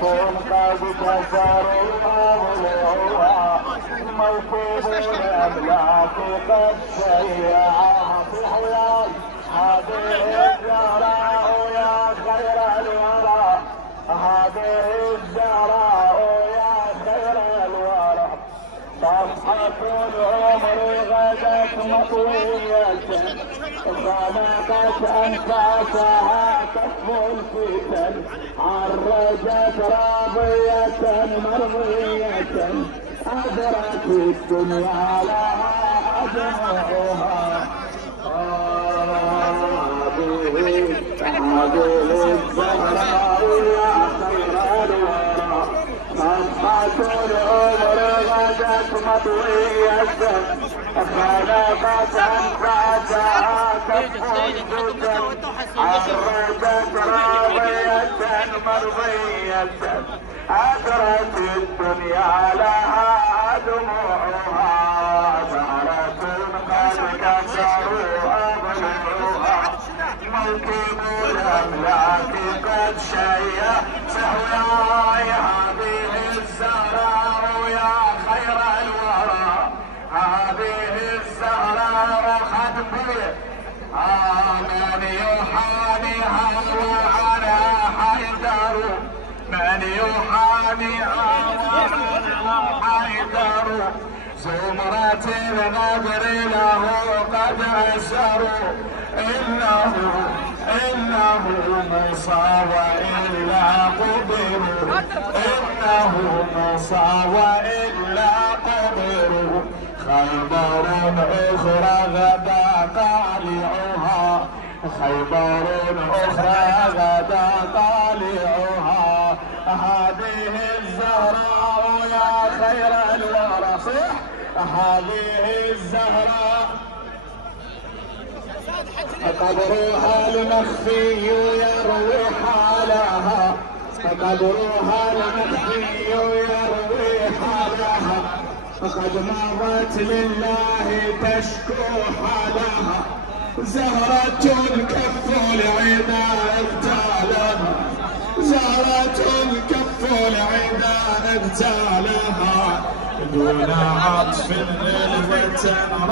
قد كسروا أضلوها موكب الأملاك قد شيعها في حياة هذه الزهراء يا خير الورى هذه الزهراء يا خير الورى صفحة العمر غدت مطوية خلقت أنفاسها تكفو الفتن عرجت راضية مرضية أدرت الدنيا لها أدمعها هذه الزهراء يا خير الورى صفحة العمر غدت مطوية خلقت أنفاسها تكفو الفتن عرجت راضية مرضية أدرت الدنيا لها دموعها زهرة قد كسروا أضلوعها موكب الأملاك قد شيع سهواي هذه الزهراء يا خير الورى هذه الزهراء خدمي من يحاميها وعنها حيدر من يحاميها وعنها حيدر زمرة الغدر له قد أسروا إنه مصاب إلا قدروا إنه مصاب إلا قدروا خيبر أخرى غدا طالعها خيبر أخرى غدا طالعها هذه الزهراء يا خير الورى صح هذه الزهراء قدرها المخفي يروي حالها قدرها المخفي يروي حالها فقد مضت لله تشكو حالها زهرة كف العدا اغتالها زهرة كف العدا اغتالها دون عطف للوتن